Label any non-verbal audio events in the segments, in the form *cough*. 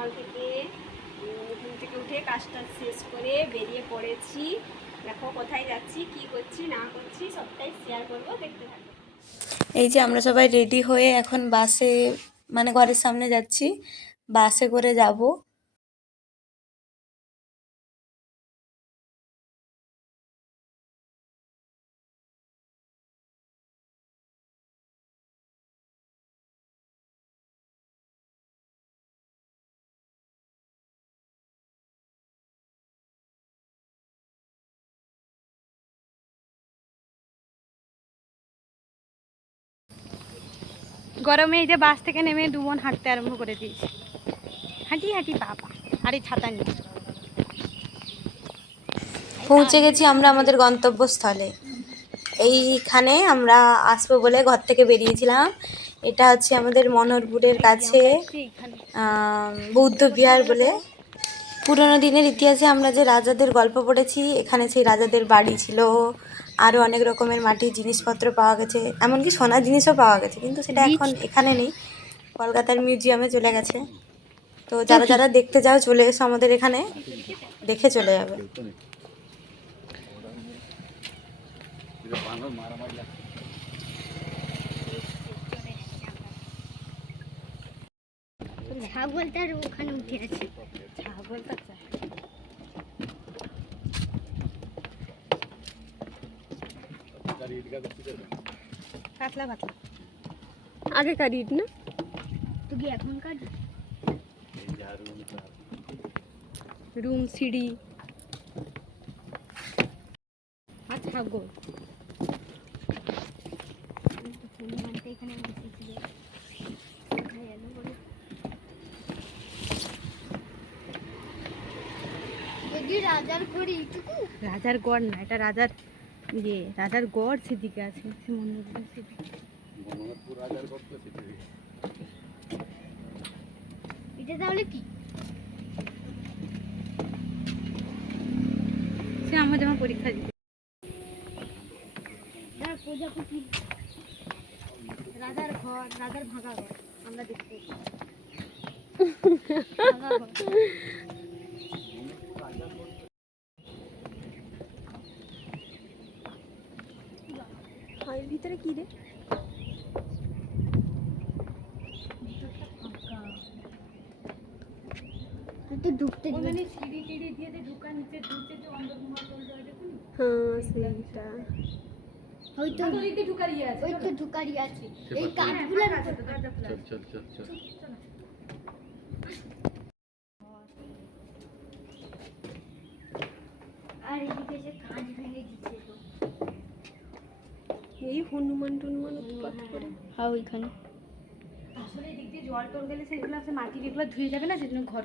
সকাল থেকে ঘুম থেকে উঠে কাজটা শেষ করে বেরিয়ে পড়েছি। দেখো কোথায় যাচ্ছি, কি করছি, না করছি, সবটাই শেয়ার করব, দেখতে থাকো। এই যে আমরা সবাই রেডি হয়ে এখন বাসে মানে ঘরের সামনে যাচ্ছি, বাসে করে যাব। গরমে এই যে বাস থেকে নেমে দু বোন হাঁটতে আরম্ভ করে দিয়েছি। হাঁটি হাঁটি, বাবা। আরে, ছাতা নিয়ে পৌঁছে গেছি আমরা আমাদের গন্তব্যস্থলে। এইখানে আমরা আসব বলে ঘর থেকে বেরিয়েছিলাম। এটা হচ্ছে আমাদের মনোহরপুরের কাছে বৌদ্ধ বিহার বলে। পুরোনো দিনের ইতিহাসে আমরা যে রাজাদের গল্প পড়েছি, এখানে সেই রাজাদের বাড়ি ছিল। আরও অনেক রকমের মাটির জিনিসপত্র পাওয়া গেছে এমনকি সোনার জিনিসও পাওয়া গেছে কিন্তু সেটা এখন এখানে নেই কলকাতার মিউজিয়ামে চলে গেছে। তো যারা যারা দেখতে যাও চলে এসো আমাদের এখানে দেখে চলে যাবে। ছাগলটার ওখানে উঠে আছে। ছাগলটা পাতলা পাতলা আগেকার ইট না তুই এখনকার রুম সিঁড়ি আর ছাগল এখানে বসেছিল যদি রাজার ঘড়ি এইটুকু রাজার গড় না এটা রাজার ইয়ে রাজার গড় সেদিকে আছে সে মন্দিরগুলো সেদিকে। এটা তাহলে কি? সে আমার যেমন পরীক্ষা দিতে। প্রজাপতি রাজার ঘর রাজার ভাঙা ঘর আমরা দেখতে *laughs* ভাঙা ঘর এর ভিতরে কি রে তুই তো ঢুকতে মানে সিঁড়ি টিড়ি দিয়ে যে ঢুকা নিচে ঢুকছে যে অন্ধকুমার চলছে ওই দেখুন। হ্যাঁ সেইটা। ওই তো ওই দিকে ঢুকার ইয়ে আছে ওই তো ঢুকারি আছে। এই কাঠগুলোর আছে তো দরজা খোলা আছে। চল চল চল আর এদিকে যে কাঁচ ভেঙে দিচ্ছে এই হনুমান টনুমান উৎপাত করে। হ্যাঁ ওইখানে। আসলে এদিক জল টল গেলে সেগুলো আছে মাটির এগুলো ধুয়ে যাবে না সেজন্য ঘর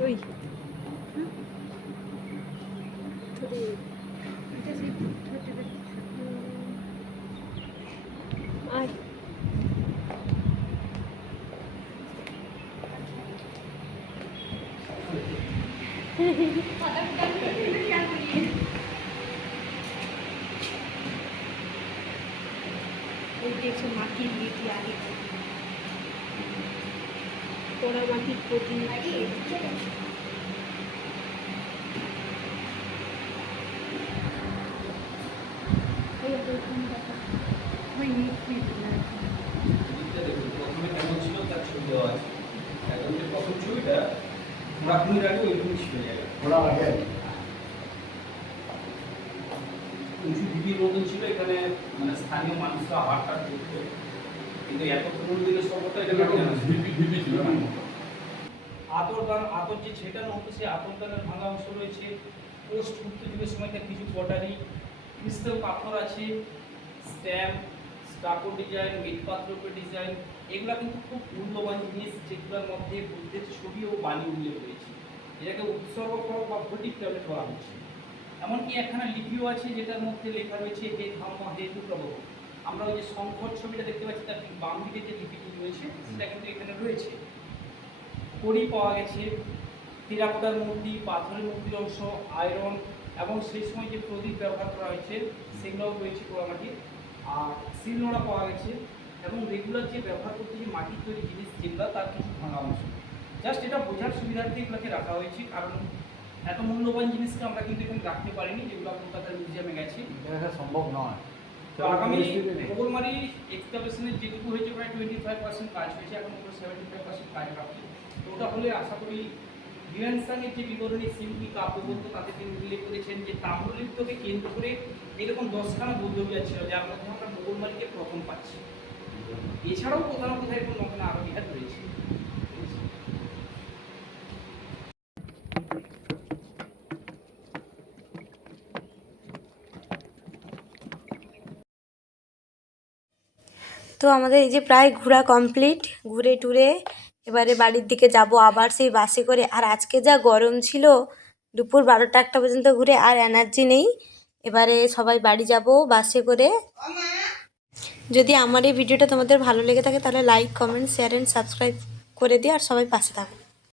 ওই। আর মাটির ইয়েটি আগে পোড়া মাটির প্রতি ওই ইট ফিট প্রথমে কেমন ছিল তার ছবি দেওয়া আছে এখন যে প্রথম ছবিটা ঘোরাঘুরির আগে ওইরকম ছিল জায়গা উঁচু মতন ছিল এখানে মানে স্থানীয় মানুষরা হাটটা করতো। কিন্তু এত দিনের এটা ছিল। ছিল না আতর দান আতর যে ছেটানো হতো সেই আতর দানের ভাঙা অংশ রয়েছে। পোস্ট উত্তেজনের সময়টা কিছু পটারি ক্রিস্টাল পাথর আছে স্ট্যাম্প স্টাকো ডিজাইন মৃৎপাত্রপের ডিজাইন এগুলা কিন্তু খুব মূল্যবান জিনিস যেগুলোর মধ্যে বুদ্ধের ছবি ও বাণী উল্লেখ রয়েছে। এটাকে উৎসর্গ করো বা ভৌতিক ট্যাবলেট করা হচ্ছে। এমনকি একখানা লিপিও আছে যেটার মধ্যে লেখা রয়েছে হে ধর্ম হে প্রভু আমরা ওই যে শঙ্কর ছবিটা দেখতে পাচ্ছি, তার ঠিক বাম দিকে যে লিপিটি রয়েছে, সেটা কিন্তু এখানে রয়েছে। কড়ি পাওয়া গেছে, টেরাকোটার মূর্তি, পাথরের মূর্তির অংশ, আয়রন, এবং সেই সময় যে প্রদীপ ব্যবহার করা হয়েছে, সেগুলোও রয়েছে পোড়ামাটি আর শিলনোড়া পাওয়া গেছে, এবং রেগুলার যে ব্যবহার করতে যে মাটির তৈরি জিনিস, যেগুলো তার কিছু ভাঙা অংশ। জাস্ট এটা বোঝার সুবিধার্থে এগুলোকে রাখা হয়েছে, কারণ এত মূল্যবান জিনিসকে আমরা কিন্তু এখানে রাখতে পারিনি, যেগুলো কলকাতার মিউজিয়ামে গেছে। সম্ভব নয়। আগামী গোবরমারি এক্সকাভেশনের যেটুকু হয়েছে প্রায় টোয়েন্টি ফাইভ পার্সেন্ট কাজ হয়েছে এখন পুরো সেভেন্টি ফাইভ পার্সেন্ট কাজ বাকি তো ওটা হলে আশা করি সাংয়ের যে বিবরণী সিম্পলি কাব্যগ্রন্থ তাতে তিনি উল্লেখ করেছেন যে তাম্রলিপ্তকে কেন্দ্র করে এরকম দশখানা বৌদ্ধ বিহার ছিল যার মধ্যে আমরা মোগলমারিকে প্রথম পাচ্ছি। এছাড়াও কোথাও না কোথাও এরকম নখানা আরও বিহার রয়েছে। তো আমাদের এই যে প্রায় ঘোরা কমপ্লিট ঘুরে টুরে এবারে বাড়ির দিকে যাব আবার সেই বাসে করে। আর আজকে যা গরম ছিল, দুপুর বারোটা একটা পর্যন্ত ঘুরে আর এনার্জি নেই। এবারে সবাই বাড়ি যাব বাসে করে। যদি আমার এই ভিডিওটা তোমাদের ভালো লেগে থাকে, তাহলে like comment share and subscribe করে দিও আর সবাই পাশে থাকো।